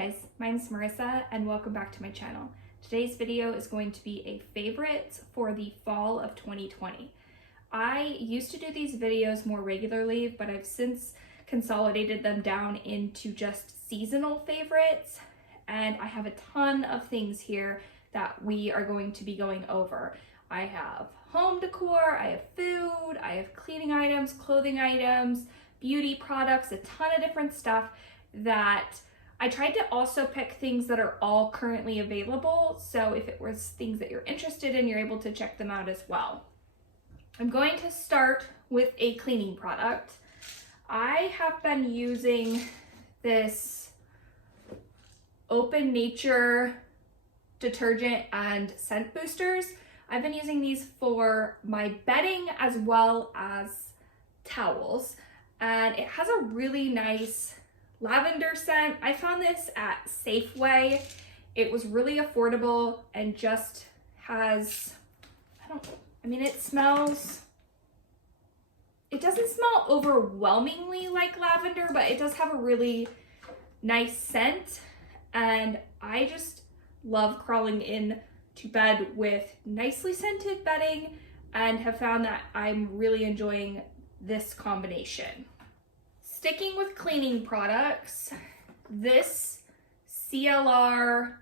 guys, my name is Marissa and welcome back to my channel. Today's video is going to be a favorite for the fall of 2020. I used to do these videos more regularly, but I've since consolidated them down into just seasonal favorites, and I have a ton of things here that we are going to be going over. I have home decor, I have food, I have cleaning items, clothing items, beauty products, a ton of different stuff that I tried to also pick things that are all currently available. So if it was things that you're interested in, you're able to check them out as well. I'm going to start with a cleaning product. I have been using this Open Nature detergent and scent boosters. I've been using these for my bedding as well as towels, and it has a really nice lavender scent. I found this at Safeway. It was really affordable and just has, it doesn't smell overwhelmingly like lavender, but it does have a really nice scent, and I just love crawling in to bed with nicely scented bedding and have found that I'm really enjoying this combination. Sticking with cleaning products, this CLR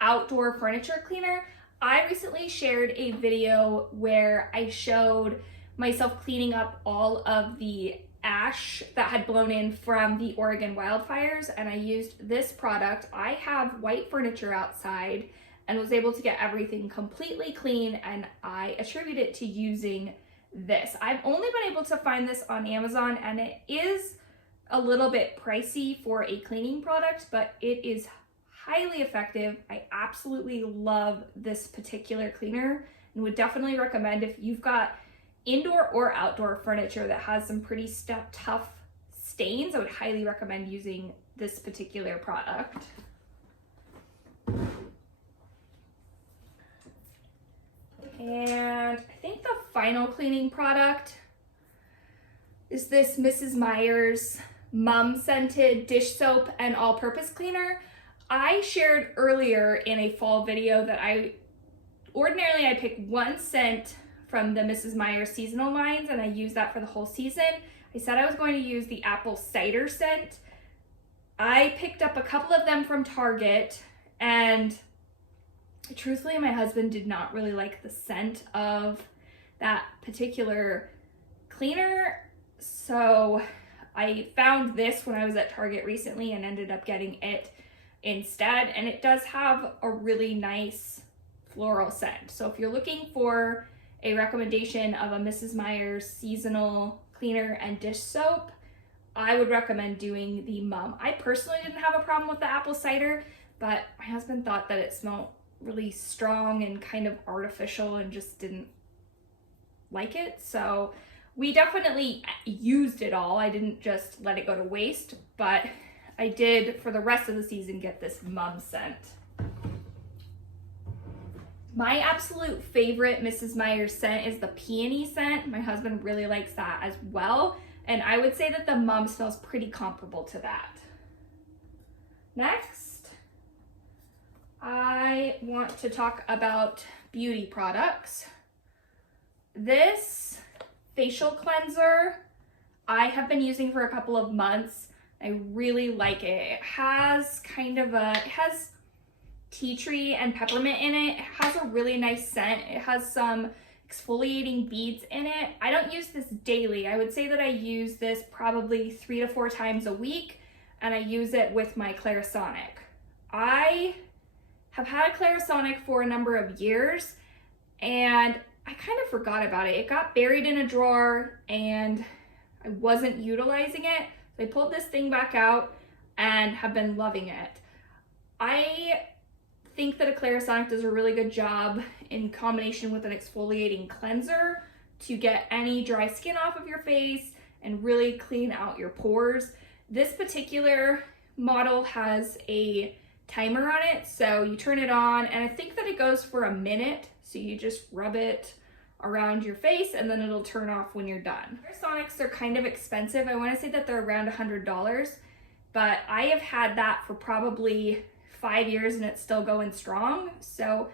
outdoor furniture cleaner, I recently shared a video where I showed myself cleaning up all of the ash that had blown in from the Oregon wildfires, and I used this product. I have white furniture outside and was able to get everything completely clean, and I attribute it to using this. I've only been able to find this on Amazon, and it is a little bit pricey for a cleaning product, but it is highly effective. I absolutely love this particular cleaner and would definitely recommend if you've got indoor or outdoor furniture that has some pretty tough stains. I would highly recommend using this particular product. And I think the final cleaning product is this Mrs. Meyer's Mom Scented dish soap and all-purpose cleaner. I shared earlier in a fall video that I pick one scent from the Mrs. Meyer seasonal lines, and I use that for the whole season. I said I was going to use the apple cider scent. I picked up a couple of them from Target, and truthfully, my husband did not really like the scent of that particular cleaner, so I found this when I was at Target recently and ended up getting it instead, and it does have a really nice floral scent. So if you're looking for a recommendation of a Mrs. Meyer's seasonal cleaner and dish soap, I would recommend doing the Mum. I personally didn't have a problem with the apple cider, but my husband thought that it smelled really strong and kind of artificial and just didn't like it. So we definitely used it all. I didn't just let it go to waste, but I did for the rest of the season get this Mum scent. My absolute favorite Mrs. Meyer's scent is the peony scent. My husband really likes that as well, and I would say that the Mum smells pretty comparable to that. Next, I want to talk about beauty products. This facial cleanser I have been using for a couple of months. I really like it. It has tea tree and peppermint in it. It has a really nice scent. It has some exfoliating beads in it. I don't use this daily. I would say that I use this probably 3 to 4 times a week, and I use it with my Clarisonic. I have had a Clarisonic for a number of years, and I kind of forgot about it. It got buried in a drawer and I wasn't utilizing it. So I pulled this thing back out and have been loving it. I think that a Clarisonic does a really good job in combination with an exfoliating cleanser to get any dry skin off of your face and really clean out your pores. This particular model has a timer on it, so you turn it on, and I think that it goes for a minute, so you just rub it around your face and then it'll turn off when you're done. Clarisonics are kind of expensive. I want to say that they're around $100, but I have had that for probably 5 years and it's still going strong. So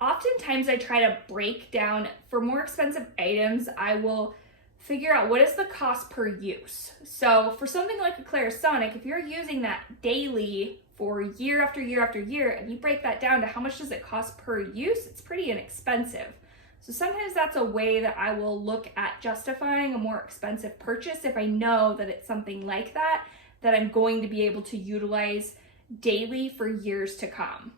oftentimes I try to break down, for more expensive items, I will figure out what is the cost per use. So for something like a Clarisonic, if you're using that daily for year after year after year, and you break that down to how much does it cost per use, it's pretty inexpensive. So sometimes that's a way that I will look at justifying a more expensive purchase if I know that it's something like that, that I'm going to be able to utilize daily for years to come.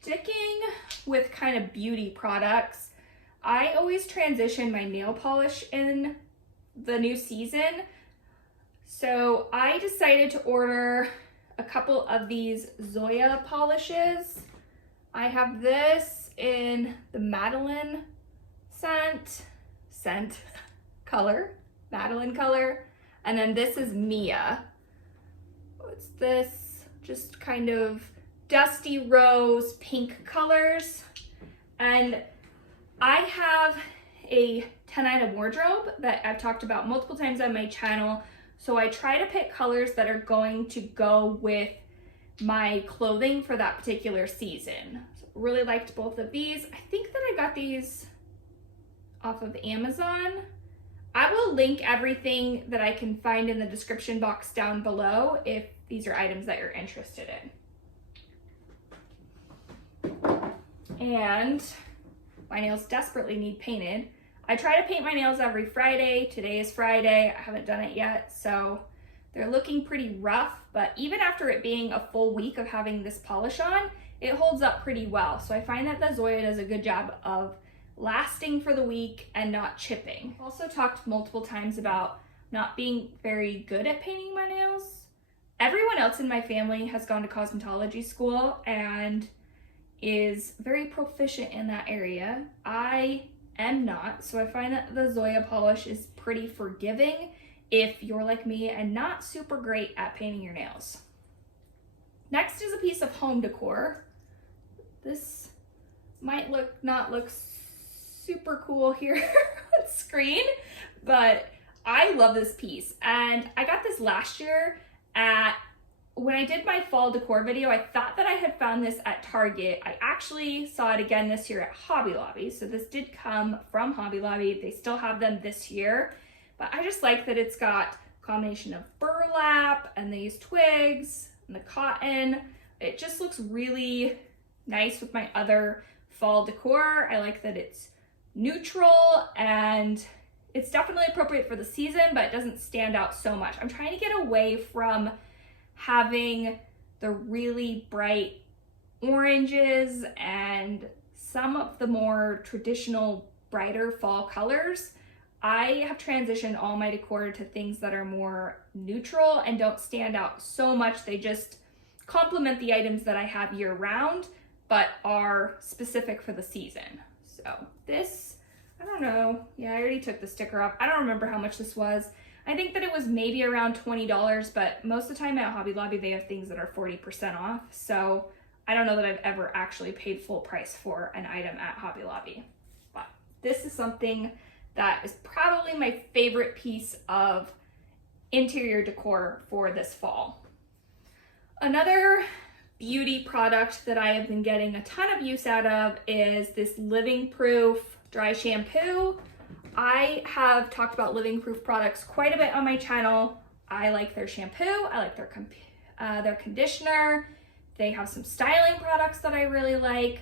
Sticking with kind of beauty products, I always transition my nail polish in the new season. So I decided to order a couple of these Zoya polishes. I have this in the Madeleine scent color, Madeleine color. And then this is Mia. What's this? Just kind of dusty rose pink colors. And I have a 10-item wardrobe that I've talked about multiple times on my channel. So I try to pick colors that are going to go with my clothing for that particular season. So really liked both of these. I think that I got these off of Amazon. I will link everything that I can find in the description box down below if these are items that you're interested in. And my nails desperately need painted. I try to paint my nails every Friday. Today is Friday. I haven't done it yet, so they're looking pretty rough, but even after it being a full week of having this polish on, it holds up pretty well. So I find that the Zoya does a good job of lasting for the week and not chipping. I've also talked multiple times about not being very good at painting my nails. Everyone else in my family has gone to cosmetology school and is very proficient in that area. I am not, so I find that the Zoya polish is pretty forgiving if you're like me and not super great at painting your nails. Next is a piece of home decor. This might not look super cool here on screen, but I love this piece. And I got this last year when I did my fall decor video. I thought that I had found this at Target. I actually saw it again this year at Hobby Lobby. So this did come from Hobby Lobby. They still have them this year, but I just like that it's got a combination of burlap and these twigs and the cotton. It just looks really nice with my other fall decor. I like that it's neutral and it's definitely appropriate for the season, but it doesn't stand out so much. I'm trying to get away from having the really bright oranges and some of the more traditional brighter fall colors. I have transitioned all my decor to things that are more neutral and don't stand out so much. They just complement the items that I have year round, but are specific for the season. So this, I don't know. Yeah, I already took the sticker off. I don't remember how much this was. I think that it was maybe around $20, but most of the time at Hobby Lobby, they have things that are 40% off. So I don't know that I've ever actually paid full price for an item at Hobby Lobby. But this is something that is probably my favorite piece of interior decor for this fall. Another beauty product that I have been getting a ton of use out of is this Living Proof dry shampoo. I have talked about Living Proof products quite a bit on my channel. I like their shampoo, I like their conditioner. They have some styling products that I really like.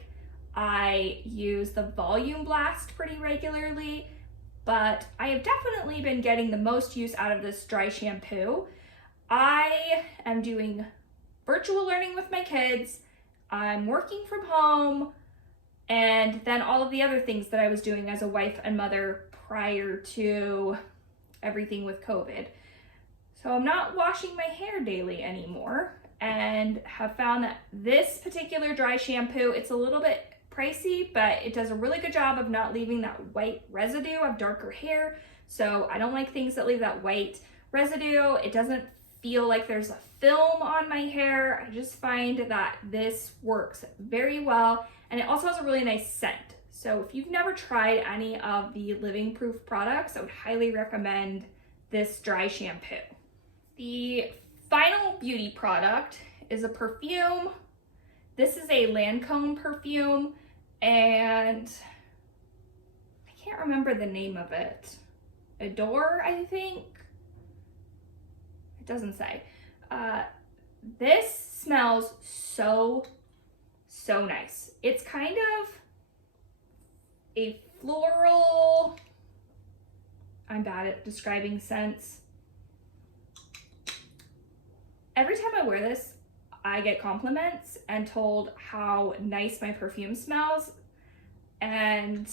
I use the Volume Blast pretty regularly, but I have definitely been getting the most use out of this dry shampoo. I am doing virtual learning with my kids. I'm working from home, and then all of the other things that I was doing as a wife and mother prior to everything with COVID. So I'm not washing my hair daily anymore, and have found that this particular dry shampoo, it's a little bit pricey, but it does a really good job of not leaving that white residue of darker hair. So I don't like things that leave that white residue. It doesn't feel like there's a film on my hair. I just find that this works very well, and it also has a really nice scent. So if you've never tried any of the Living Proof products, I would highly recommend this dry shampoo. The final beauty product is a perfume. This is a Lancome perfume, and I can't remember the name of it. Adore, I think. It doesn't say. This smells so nice. It's kind of a floral, I'm bad at describing scents. Every time I wear this, I get compliments and told how nice my perfume smells. And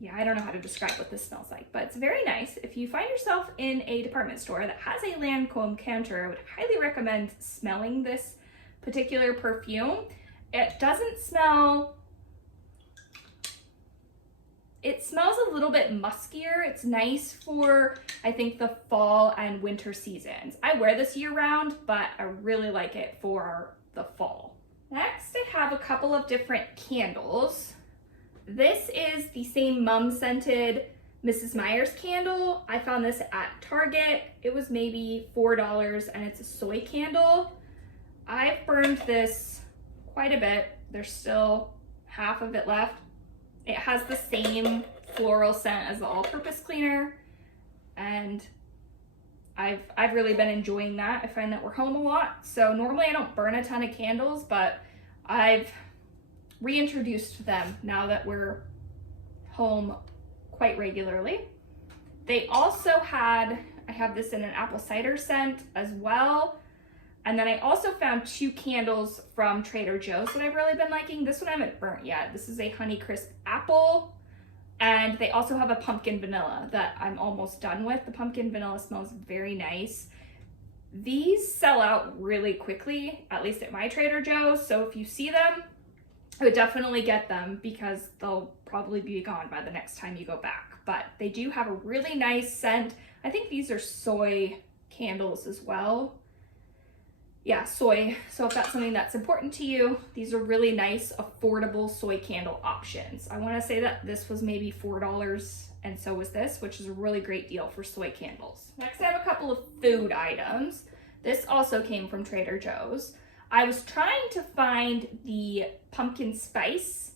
yeah, I don't know how to describe what this smells like, but it's very nice. If you find yourself in a department store that has a Lancome counter, I would highly recommend smelling this particular perfume. It doesn't smell, it smells a little bit muskier. It's nice for, I think, the fall and winter seasons. I wear this year round, but I really like it for the fall. Next, I have a couple of different candles. This is the same mom scented Mrs. Meyer's candle. I found this at Target. It was maybe $4 and it's a soy candle. I've burned this quite a bit. There's still half of it left. It has the same floral scent as the all-purpose cleaner, and I've really been enjoying that. I find that we're home a lot, so normally I don't burn a ton of candles, but I've reintroduced them now that we're home quite regularly. They also had, I have this in an apple cider scent as well. And then I also found 2 candles from Trader Joe's that I've really been liking. This one I haven't burnt yet. This is a Honeycrisp apple. And they also have a pumpkin vanilla that I'm almost done with. The pumpkin vanilla smells very nice. These sell out really quickly, at least at my Trader Joe's. So if you see them, I would definitely get them because they'll probably be gone by the next time you go back. But they do have a really nice scent. I think these are soy candles as well. Yeah, soy. So if that's something that's important to you, these are really nice, affordable soy candle options. I want to say that this was maybe $4 and so was this, which is a really great deal for soy candles. Next, I have a couple of food items. This also came from Trader Joe's. I was trying to find the pumpkin spice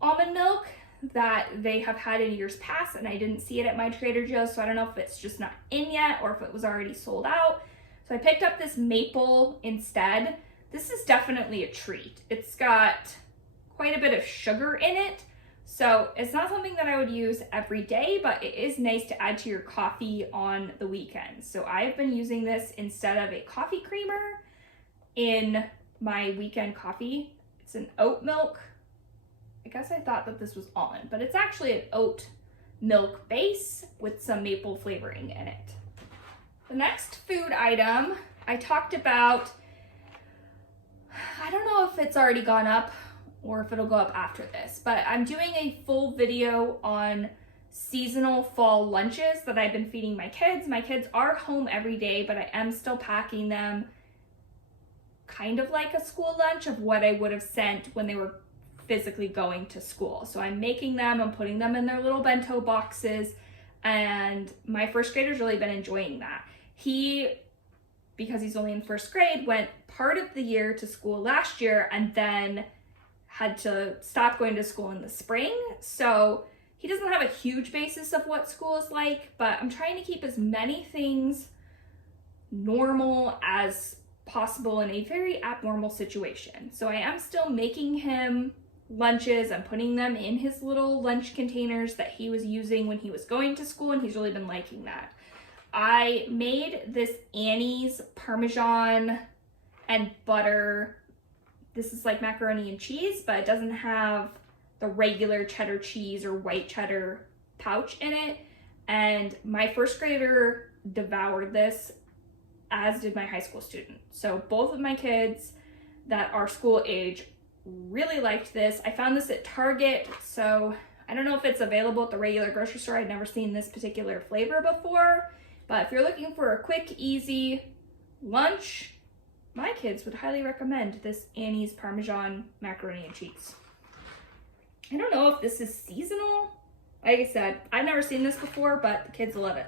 almond milk that they have had in years past, and I didn't see it at my Trader Joe's, so I don't know if it's just not in yet or if it was already sold out. So I picked up this maple instead. This is definitely a treat. It's got quite a bit of sugar in it, so it's not something that I would use every day, but it is nice to add to your coffee on the weekends. So I've been using this instead of a coffee creamer in my weekend coffee. It's an oat milk. I guess I thought that this was almond, but it's actually an oat milk base with some maple flavoring in it. The next food item I talked about, I don't know if it's already gone up or if it'll go up after this, but I'm doing a full video on seasonal fall lunches that I've been feeding my kids. My kids are home every day, but I am still packing them kind of like a school lunch of what I would have sent when they were physically going to school. So I'm making them, I'm putting them in their little bento boxes, and my first grader's really been enjoying that. He, because he's only in first grade, went part of the year to school last year and then had to stop going to school in the spring. So he doesn't have a huge basis of what school is like, but I'm trying to keep as many things normal as possible in a very abnormal situation. So I am still making him lunches. I'm putting them in his little lunch containers that he was using when he was going to school, and he's really been liking that. I made this Annie's Parmesan and butter. This is like macaroni and cheese, but it doesn't have the regular cheddar cheese or white cheddar pouch in it. And my first grader devoured this, as did my high school student. So both of my kids that are school age really liked this. I found this at Target, so I don't know if it's available at the regular grocery store. I'd never seen this particular flavor before. But if you're looking for a quick, easy lunch, my kids would highly recommend this Annie's Parmesan macaroni and cheese. I don't know if this is seasonal. Like I said, I've never seen this before, but the kids love it.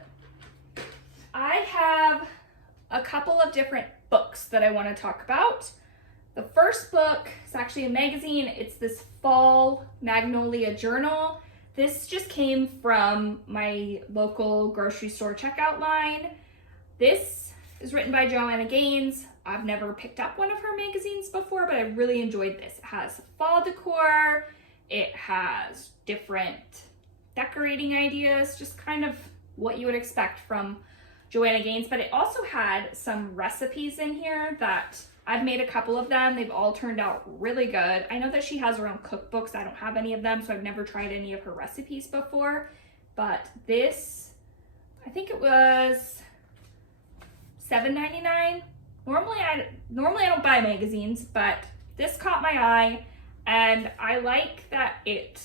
I have a couple of different books that I want to talk about. The first book is actually a magazine. It's this Fall Magnolia Journal. This just came from my local grocery store checkout line. This is written by Joanna Gaines. I've never picked up one of her magazines before, but I really enjoyed this. It has fall decor. It has different decorating ideas, just kind of what you would expect from Joanna Gaines, but it also had some recipes in here that I've made a couple of them. They've all turned out really good. I know that she has her own cookbooks. I don't have any of them, so I've never tried any of her recipes before, but this, I think it was $7.99. Normally I don't buy magazines, but this caught my eye, and I like that it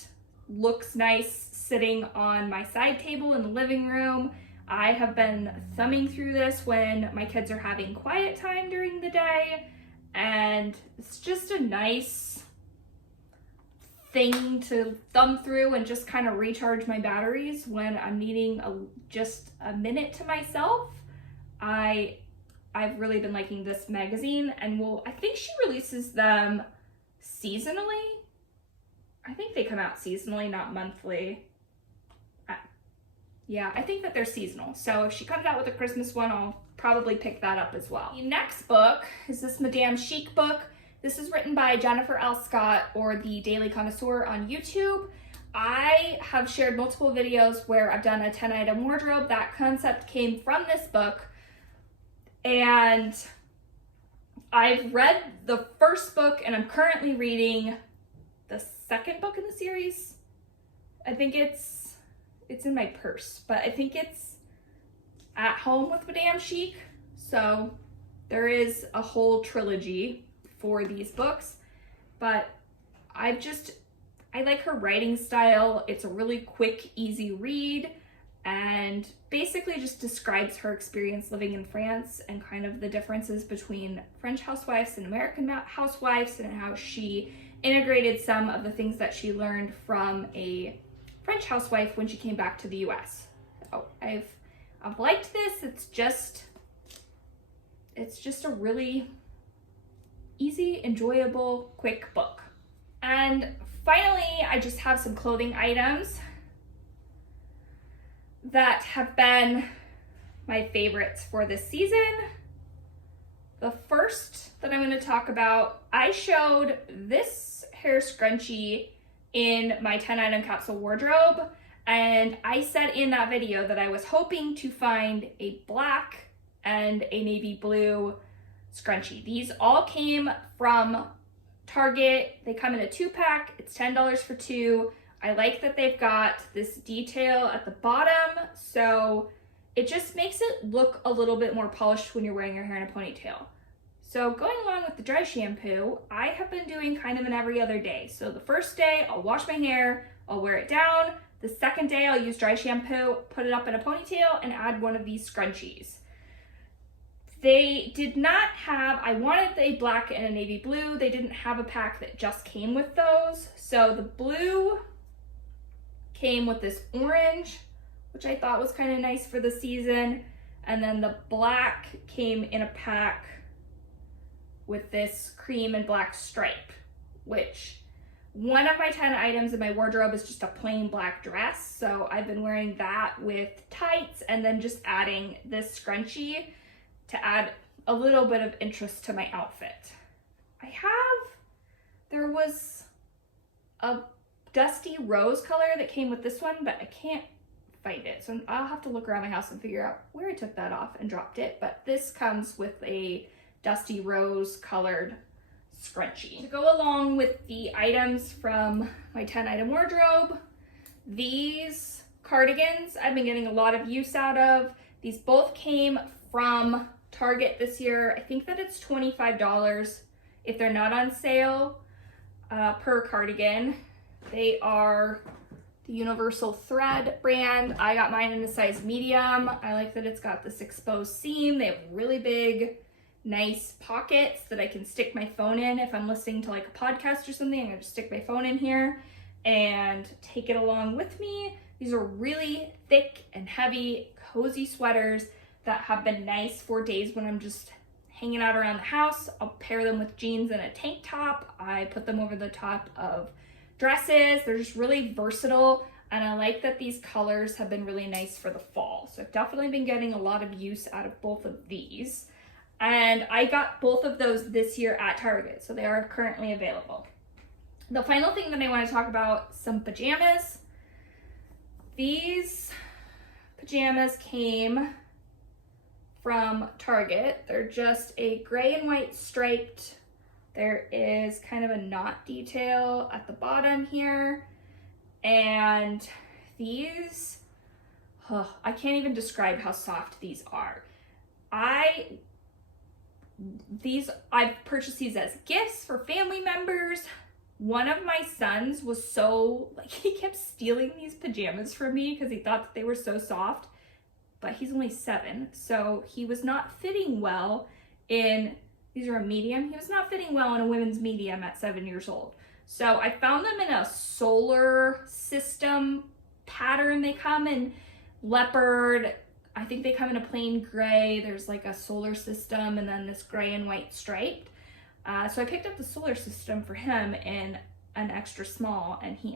looks nice sitting on my side table in the living room. I have been thumbing through this when my kids are having quiet time during the day, and it's just a nice thing to thumb through and just kind of recharge my batteries when I'm needing just a minute to myself. I've really been liking this magazine, and I think she releases them seasonally. I think they come out seasonally, not monthly. Yeah, I think that they're seasonal. So if she comes out with a Christmas one, I'll probably pick that up as well. The next book is this Madame Chic book. This is written by Jennifer L. Scott, or the Daily Connoisseur on YouTube. I have shared multiple videos where I've done a 10-item wardrobe. That concept came from this book. And I've read the first book, and I'm currently reading the second book in the series. I think it's in my purse, but I think it's At Home with Madame Chic. So there is a whole trilogy for these books, but I like her writing style. It's a really quick, easy read, and basically just describes her experience living in France and kind of the differences between French housewives and American housewives, and how she integrated some of the things that she learned from a French housewife when she came back to the US. So I've liked this. It's just a really easy, enjoyable, quick book. And finally, I just have some clothing items that have been my favorites for this season. The first that I'm going to talk about, I showed this hair scrunchie in my 10-item capsule wardrobe, and I said in that video that I was hoping to find a black and a navy blue scrunchie. These all came from Target. They come in a 2-pack. It's $10 for 2. I like that they've got this detail at the bottom, so it just makes it look a little bit more polished when you're wearing your hair in a ponytail. So going along with the dry shampoo, I have been doing kind of an every other day. So the first day, I'll wash my hair, I'll wear it down. The second day, I'll use dry shampoo, put it up in a ponytail, and add one of these scrunchies. They did not have, I wanted a black and a navy blue. They didn't have a pack that just came with those. So the blue came with this orange, which I thought was kind of nice for the season. And then the black came in a pack with this cream and black stripe, which one of my 10 items in my wardrobe is just a plain black dress. So I've been wearing that with tights and then just adding this scrunchie to add a little bit of interest to my outfit. There was a dusty rose color that came with this one, but I can't find it. So I'll have to look around my house and figure out where I took that off and dropped it. But this comes with a dusty rose colored scrunchie. To go along with the items from my 10-item wardrobe, these cardigans I've been getting a lot of use out of. These both came from Target this year. I think that it's $25 if they're not on sale per cardigan. They are the Universal Thread brand. I got mine in a size medium. I like that it's got this exposed seam. They have really big, nice pockets that I can stick my phone in. If I'm listening to like a podcast or something, I'm gonna just stick my phone in here and take it along with me. These are really thick and heavy, cozy sweaters that have been nice for days when I'm just hanging out around the house. I'll pair them with jeans and a tank top. I put them over the top of dresses. They're just really versatile, and I like that these colors have been really nice for the fall. So I've definitely been getting a lot of use out of both of these. And I got both of those this year at Target, so they are currently available. The final thing that I want to talk about, some pajamas. These pajamas came from Target. They're just a gray and white striped. There is kind of a knot detail at the bottom here. And these, I can't even describe how soft these are. I've purchased these as gifts for family members. One of my sons was so, he kept stealing these pajamas from me because he thought that they were so soft, but he's only 7, so he was not fitting well in, these are a medium, he was not fitting well in a women's medium at 7 years old. So I found them in a solar system pattern. They come in leopard, I think they come in a plain gray, there's like a solar system, and then this gray and white striped. So I picked up the solar system for him in an extra small, and he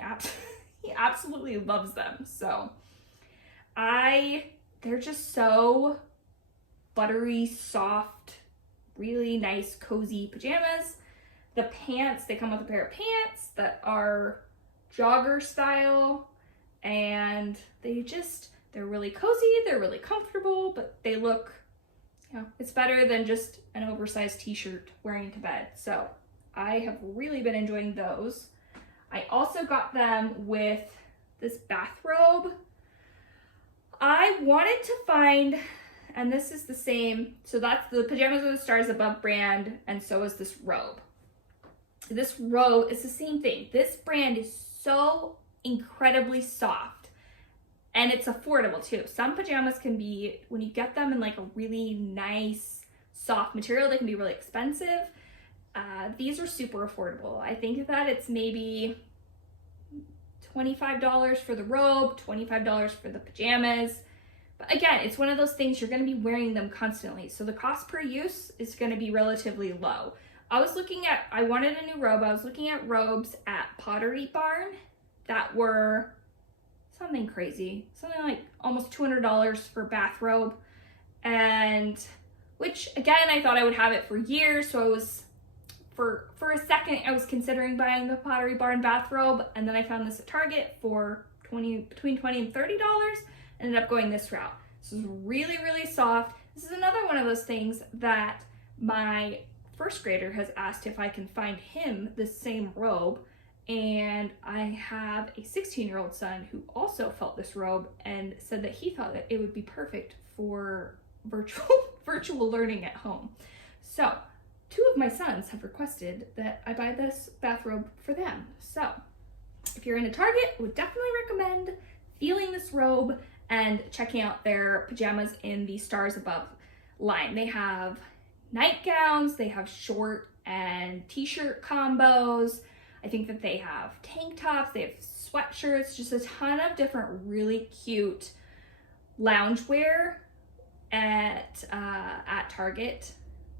absolutely loves them. So they're just so buttery, soft, really nice, cozy pajamas. The pants, they come with a pair of pants that are jogger style, and they're really cozy, they're really comfortable, but they look, it's better than just an oversized t-shirt wearing to bed. So I have really been enjoying those. I also got them with this bathrobe. I wanted to find, and this is the same, so that's the Pajamas with the Stars Above brand, and so is this robe. This robe is the same thing. This brand is so incredibly soft. And it's affordable too. Some pajamas can be, when you get them in like a really nice, soft material, they can be really expensive. These are super affordable. I think that it's maybe $25 for the robe, $25 for the pajamas. But again, it's one of those things, you're gonna be wearing them constantly. So the cost per use is gonna be relatively low. I wanted a new robe. I was looking at robes at Pottery Barn that were something crazy, something like almost $200 for a bathrobe, and which again, I thought I would have it for years, so I was, for a second, I was considering buying the Pottery Barn bathrobe, and then I found this at Target for between $20 and $30, ended up going this route. This is really, really soft. This is another one of those things that my first grader has asked if I can find him the same robe. And I have a 16-year-old son who also felt this robe and said that he thought that it would be perfect for virtual learning at home. So 2 of my sons have requested that I buy this bathrobe for them. So if you're in a Target, I would definitely recommend feeling this robe and checking out their Pajamas in the Stars Above line. They have nightgowns, they have short and t-shirt combos. I think that they have tank tops, they have sweatshirts, just a ton of different really cute loungewear at Target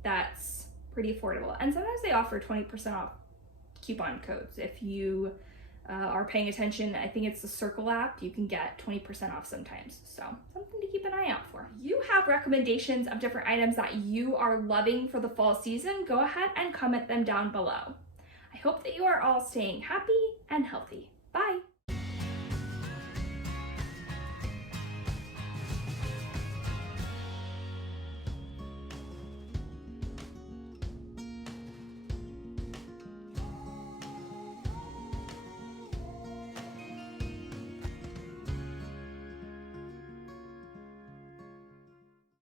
that's pretty affordable. And sometimes they offer 20% off coupon codes. If you are paying attention, I think it's the Circle app, you can get 20% off sometimes. So something to keep an eye out for. You have recommendations of different items that you are loving for the fall season, go ahead and comment them down below. I hope that you are all staying happy and healthy. Bye.